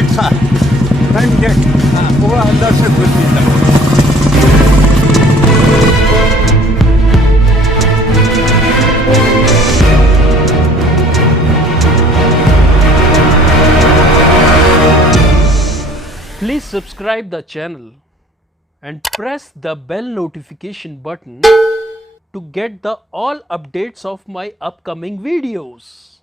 Gate था, front gate, वो अंदर से खुलती था। Please subscribe the channel and press the bell notification button to get the all updates of my upcoming videos.